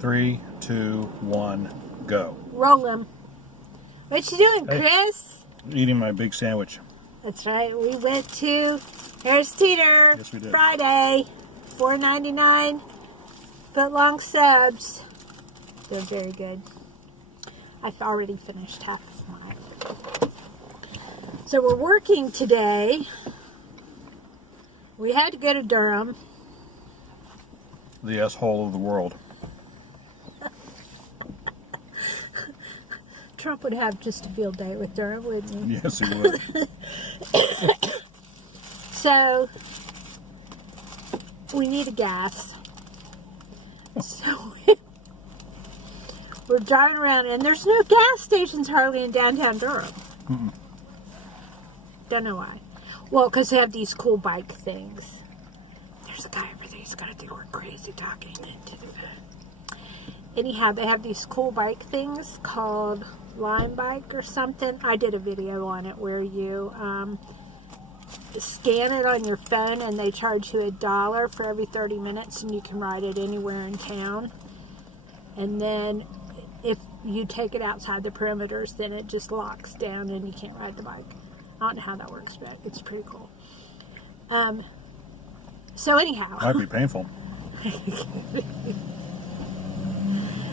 3, 2, 1, go. Roll him. What you doing, Chris? Eating my big sandwich. That's right. We went to Harris Teeter. Yes, we did. Friday. $4.99. Foot-long subs. They're very good. I've already finished half of mine. So we're working today. We had to go to Durham. The S-hole of the world. Trump would have just a field day with Durham, wouldn't he? Yes, he would. So, we need a gas. So, we're driving around, and there's no gas stations hardly in downtown Durham. Mm-mm. Don't know why. Well, because they have these cool bike things. There's a guy over there, he's going to think we're crazy talking into the phone. Anyhow, they have these cool bike things called Lime Bike or something. I did a video on it where you scan it on your phone and they charge you $1 for every 30 minutes and you can ride it anywhere in town. And then if you take it outside the perimeters, then it just locks down and you can't ride the bike. I don't know how that works, but it's pretty cool. So anyhow. Might be painful.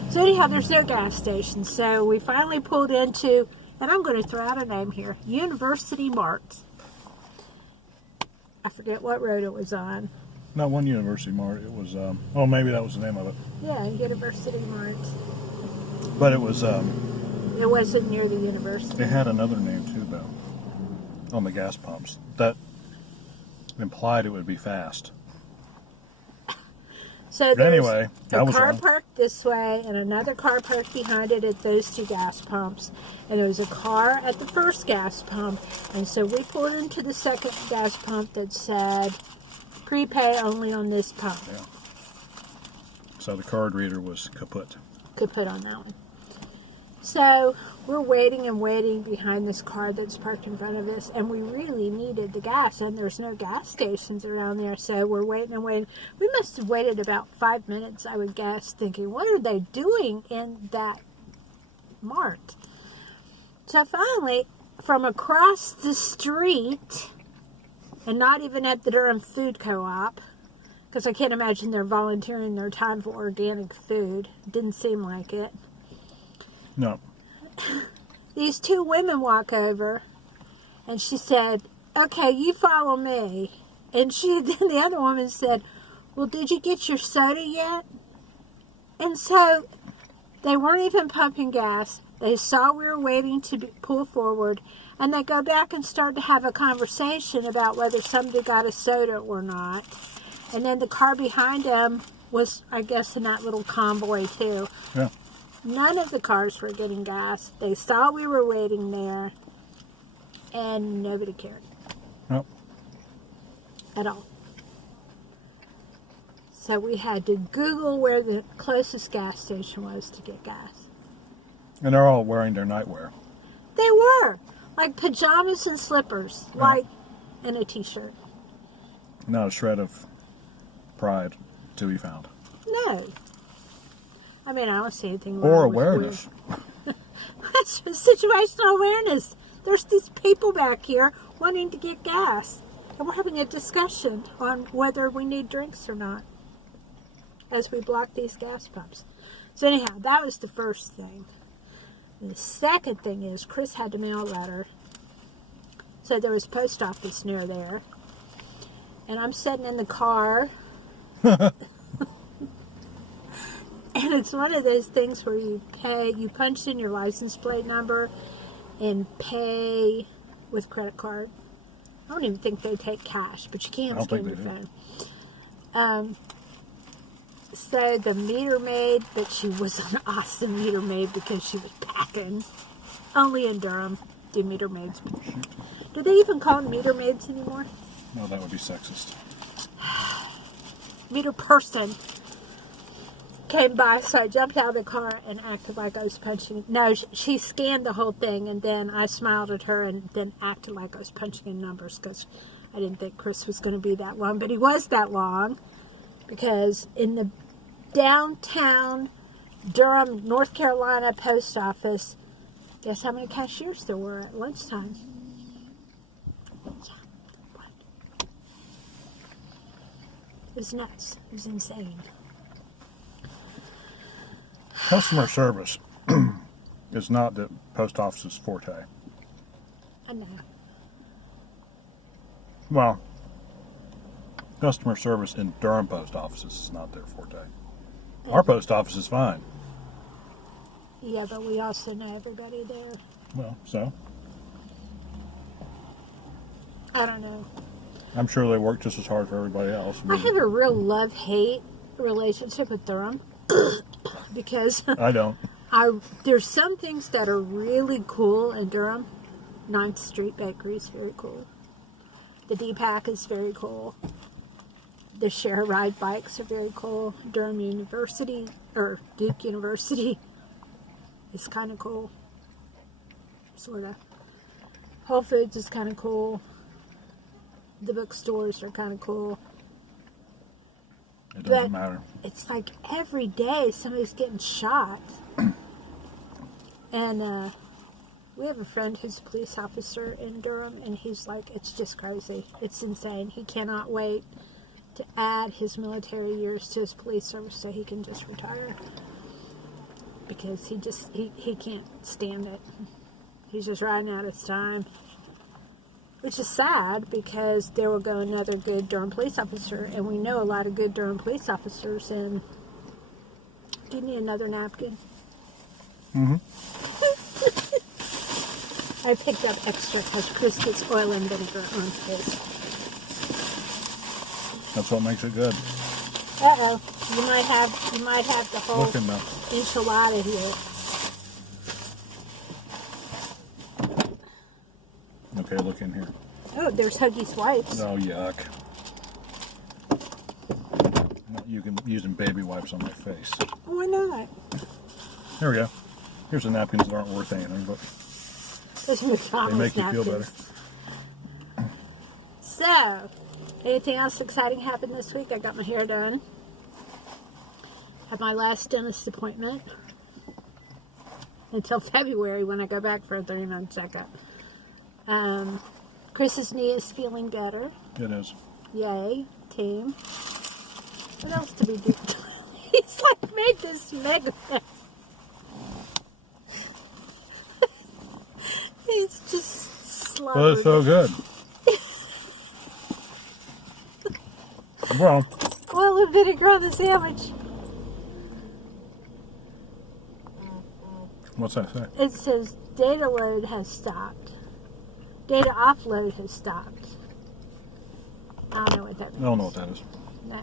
So anyhow, there's no gas station. So we finally pulled into, and I'm going to throw out a name here, University Mart. I forget what road it was on. Not one University Mart. It was, oh, maybe that was the name of it. Yeah, University Mart. But it was, It wasn't near the university. it had another name too, though, on the gas pumps. That implied it would be fast. So But anyway, a I was car wrong. parked this way and another car parked behind it at those two gas pumps. And there was a car at the first gas pump. And so we pulled into the second gas pump that said, prepay only on this pump. Yeah. So the card reader was kaput. Could put on that one. So we're waiting and waiting behind this car that's parked in front of us, and we really needed the gas, and there's no gas stations around there, so we're waiting and waiting. We must have waited about 5 minutes, I would guess, thinking, what are they doing in that mart? So finally, from across the street, and not even at the Durham Food Co-op, because I can't imagine they're volunteering their time for organic food. Didn't seem like it. No. These two women walk over, and she said, okay, you follow me. And then the other woman said, well, did you get your soda yet? And so they weren't even pumping gas. They saw we were waiting to pull forward, and they go back and start to have a conversation about whether somebody got a soda or not. And then the car behind them was, I guess, in that little convoy too. Yeah. None of the cars were getting gas. They saw we were waiting there, and nobody cared. Nope. At all. So we had to Google where the closest gas station was to get gas. And they're all wearing their nightwear. They were. Like pajamas and slippers. Yeah. Like, and a t-shirt. Not a shred of pride to be found. No. I mean, I don't see anything Or wrong with awareness. That's situational awareness. There's these people back here wanting to get gas. And we're having a discussion on whether we need drinks or not as we block these gas pumps. So anyhow, that was the first thing. And the second thing is Chris had to mail a letter. So there was a post office near there. And I'm sitting in the car. And it's one of those things where you punch in your license plate number and pay with credit card. I don't even think they take cash, but you can scan your phone. So the meter maid, but she was an awesome meter maid because she was packing. Only in Durham do meter maids. Do they even call them meter maids anymore? No, that would be sexist. Meter person came by, so I jumped out of the car and acted like I was punching. No, she scanned the whole thing, and then I smiled at her and then acted like I was punching in numbers because I didn't think Chris was going to be that long, but he was that long because in the downtown Durham, North Carolina post office. Guess how many cashiers there were at lunchtime? It was nuts. It was insane. Customer service is not the post office's forte. I know. Well, customer service in Durham post offices is not their forte. Our post office is fine. Yeah, but we also know everybody there. Well, so I don't know. I'm sure they work just as hard for everybody else. I have a real love-hate relationship with Durham because I don't. there's some things that are really cool in Durham. 9th Street Bakery is very cool. The D-Pack is very cool. The share ride bikes are very cool. Durham University, or Duke University, is kind of cool. Sort of. Whole Foods is kind of cool. The bookstores are kind of cool. It doesn't matter. It's like every day somebody's getting shot. And we have a friend who's a police officer in Durham, and he's like, it's just crazy. It's insane. He cannot wait to add his military years to his police service so he can just retire. Because he can't stand it. He's just riding out his time. Which is sad, because there will go another good Durham police officer, and we know a lot of good Durham police officers. And do you need another napkin? Mm-hmm. I picked up extra because Chris gets oil and vinegar on his. That's what makes it good. Uh-oh. You might have the whole Looking though. enchilada here. Okay, look in here. Oh, there's Huggies wipes. Oh, yuck. You can using baby wipes on my face. Why not? Here we go. Here's the napkins that aren't worth anything, but Those they McDonald's make you feel napkins. better. So, anything else exciting happened this week? I got my hair done. Had my last dentist appointment. Until February when I go back for a 39 second. Chris's knee is feeling better. It is. Yay, team. What else did we do? He's like made this mega mess. He's just slobbered. But it's so good. Well, Oil and vinegar on the sandwich. what's that say? It says data load has stopped. Data offload has stopped. I don't know what that I means. don't know what that is. No.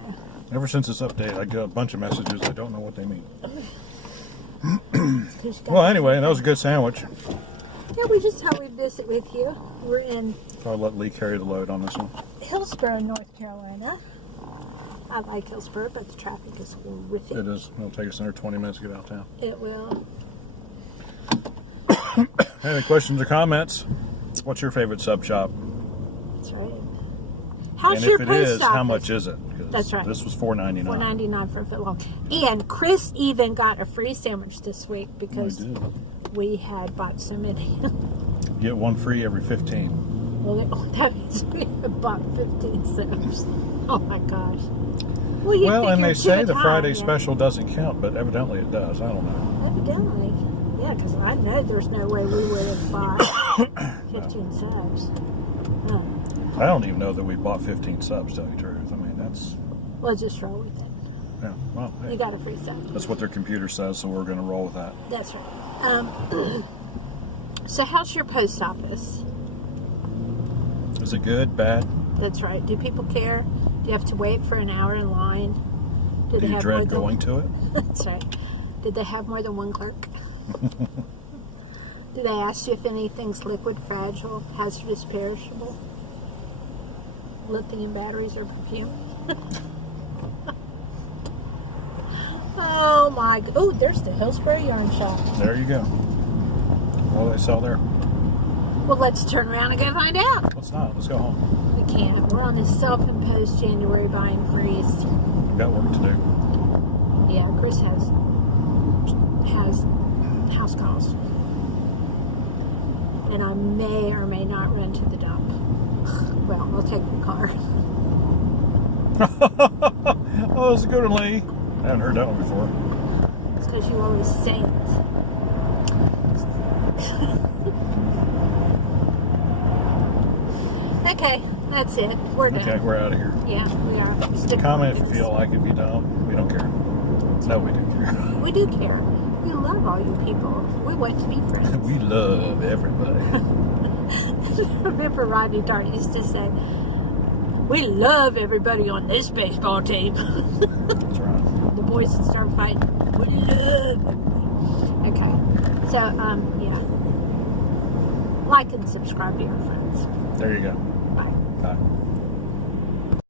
Ever since it's updated, I get a bunch of messages. I don't know what they mean. 'Cause you got- Well, anyway, that was a good sandwich. Yeah, we just thought we'd visit with you. We're in I'll let Lee carry the load on this one. Hillsborough, North Carolina. I like Hillsborough, but the traffic is horrific. It is. It'll take us under 20 minutes to get out of town. It will. Any questions or comments? What's your favorite sub shop? That's right. How's And your if it post is, office? how much is it? 'Cause That's right. This was $4.99. $4.99 for a foot long. And Chris even got a free sandwich this week because I did. we had bought so many. Get one free every 15. Well, that means we had bought 15 subs. Oh my gosh. Well, you Well, and figure they two say a the time, Friday yeah. special doesn't count, but evidently it does. I don't know. Evidently. Yeah, because I know there's no way we would have bought 15 subs. No. I don't even know that we bought 15 subs, to tell you the truth. I mean, that's, We'll just roll with it. yeah, well, You hey, got a free sub. that's what their computer says, so we're going to roll with that. That's right. So how's your post office? Is it good, bad? That's right. Do people care? Do you have to wait for an hour in line? Do you dread going to it? That's right. Did they have more than one clerk? Do they ask you if anything's liquid, fragile, hazardous, perishable? Lithium batteries or perfume? Oh my! Oh, there's the Hillsborough Yarn Shop. There you go. What do they sell there? Well, let's turn around and go find out. Let's not. Let's go home. We can't. We're on this self-imposed January buying freeze. We've got work to do. Yeah, Chris has has house calls. And I may or may not run to the dump. Well, I'll take the car. Oh, that's a good one, Lee. I haven't heard that one before. It's because you always say it. Okay, that's it. We're done. Okay, we're out of here. Yeah, we are. Stick Comment if you with feel like it. If you don't, we don't care. No, we do care. us. We do care. We love all you people. We want to be friends. We love everybody. Remember Rodney Dart used to say, "We love everybody on this baseball team." That's right. The boys would start fighting. We love everybody. Okay. So, yeah. Like and subscribe to your friends. There you go. Bye. Bye.